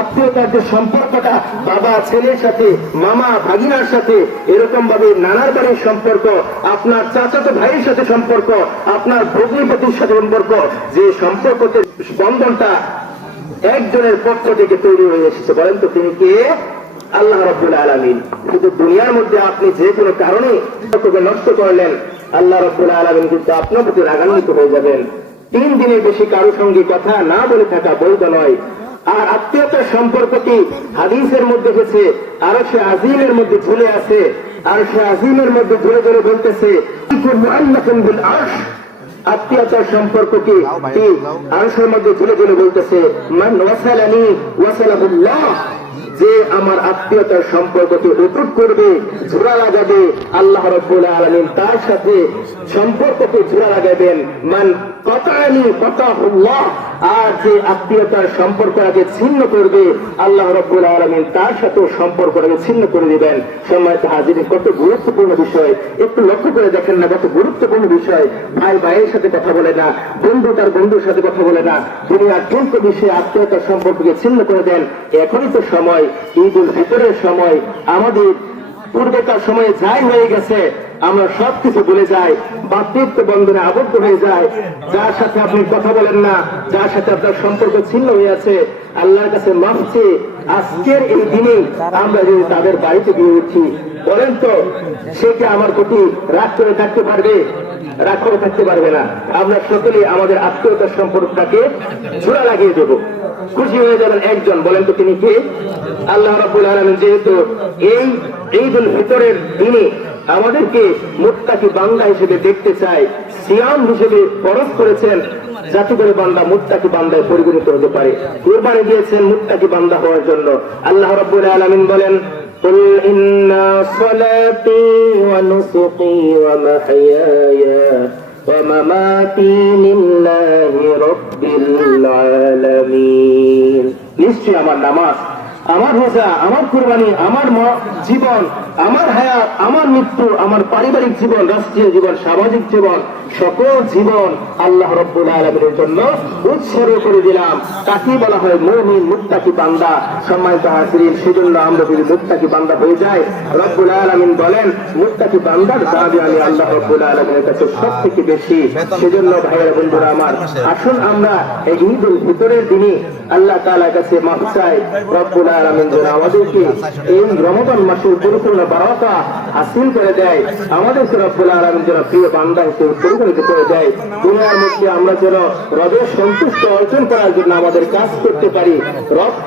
আত্মীয়তার যে সম্পর্কটা বাবা, ছেলের সাথে, মামা, ভাগিনার সাথে এরকম ভাবে নানার বাড়ির সম্পর্ক, আপনার চাচাতো ভাইয়ের সাথে সম্পর্ক, আপনার ভগ্নিপতির সাথে সম্পর্ক, যে সম্পর্কতে বন্ধনটা একজনের পক্ষ থেকে তৈরি হয়ে এসেছে। বলেন তো তিনি কে? আল্লাহ রব্বুল আলমিন। কিন্তু দুনিয়ার মধ্যে আপনি যে কোনো কারণে নষ্ট করলেন, আল্লাহ রব্বুল আলমিন কিন্তু আপনার প্রতি রাগান্বিত হয়ে যাবেন। তিন দিনের বেশি কারও সঙ্গে কথা না বলে থাকা বৈধ নয়। আর আত্মীয়তার সম্পর্কটি হাদিসের মধ্যে গেছে আর সে আজিমের মধ্যে ঝুলে আছে আর সে আজিমের মধ্যে ঝুলে ঝুলে বলতেছে আত্মীয়তার সম্পর্কটি কি? আরশের মধ্যে ঝুলে ঝুলে বলতেছে মান ওয়াসালানি ওয়াসালাহুল্লাহ। যে আমার আত্মীয়তার সম্পর্ককে অটুট করবে জোড়া লাগাবে, আল্লাহ রব্বুল আলমিন তার সাথে সম্পর্ককে জোড়া লাগাবেন। মান কতানি কতাহুল্লাহ আর যে আত্মীয়তার সম্পর্কটাকে ছিন্ন করবে, আল্লাহ রব্বুল আলমিন তার সাথেও সম্পর্কটাকে ছিন্ন করে দিবেন। সময় হাজির কত গুরুত্বপূর্ণ বিষয়। একটু লক্ষ্য করে দেখেন না, কত গুরুত্বপূর্ণ বিষয়। ভাই, ভাইয়ের সাথে কথা বলে না, বন্ধু তার বন্ধুর সাথে কথা বলে না। দুনিয়ার অত্যন্ত বিষয়ে আত্মীয়তার সম্পর্ককে ছিন্ন করে দেন, এখনই তো সময় ঈদ উল ফিতরের সময়, আমাদের পূর্বেকার সময়ে যাই হয়ে গেছে, আমরা সবকিছু বলে যাই বাতৃত্ব বন্ধনে আবদ্ধ হয়ে যায় যার সাথে আপনি কথা বলেন না, যার সাথে আপনার সম্পর্ক ছিন্ন হয়ে আছে, আল্লাহর কাছে মাফ চেয়ে আজকের এই দিনে আমরা যদি তাদের বাড়িতে গিয়ে উঠি, বলেন তো, সে কি আমার প্রতি রাগ করে থাকতে পারবে? রাগ করে থাকতে পারবে না। আমরা সকলে আমাদের আত্মীয়তার সম্পর্কটাকে জোড়া লাগিয়ে দেবো। খুশি হয়ে যাবেন একজন, বলেন তো তিনি কে? আল্লাহ রাবুল আলমিন যেহেতু এই ঈদুল ফিতরের দিনে আমাদেরকে মুত্তাকি বাংলা হিসেবে দেখতে চাই সিয়াম হিসেবে ফরজ করেছেন যাতে করে বান্দা মুত্তাকি বান্দায় পরিগণিত হতে পারে কোরবানি দিয়েছেন মুত্তাকি বান্দা হওয়ার জন্য আল্লাহ রাব্বুল আলামিন বলেন قل إن صلاتي ونسقي ومحياي ومماتي لله رب العالمين নিশ্চয় আমার নামাজ আমার রোজা আমার কুরবানি আমার ম- জীবন আমার হায়াত, আমার মৃত্যু, আমার পারিবারিক জীবন, রাষ্ট্রীয় জীবন, সামাজিক জীবন, সকল জীবন আল্লাহ রব্বুল আলমের জন্য উৎসর্গ করে দিলাম। তাকে বলা হয় মমিন মুক্তাকি বান্দা? সম্মানিত হাসিরিন সেজন্য আমরা যদি মুক্তাকি বান্দা হয়ে যায় রব্বুল আলমিন বলেন মুক্তাকি বান্দার দাবি আমি আল্লাহ রব্বুল আলমের কাছে সব থেকে বেশি। সেজন্য ভাইয়ের, বন্ধুরা আমার, আসুন আমরা এই ঈদ ভিতরের দিনে আল্লাহ তালা কাছে মাফ চাই। রব্বুল আলামিন আমাদেরকে এই রমজান মাসের পরিপূর্ণ করে দেয়। আমাদেরকে রব্বুল আলামিন প্রিয় বান্দা হিসেবে করে দেয়। দুনিয়ার মধ্যে আমরা যেন রবের সন্তুষ্ট অর্জন করার জন্য আমাদের কাজ করতে পারি। রব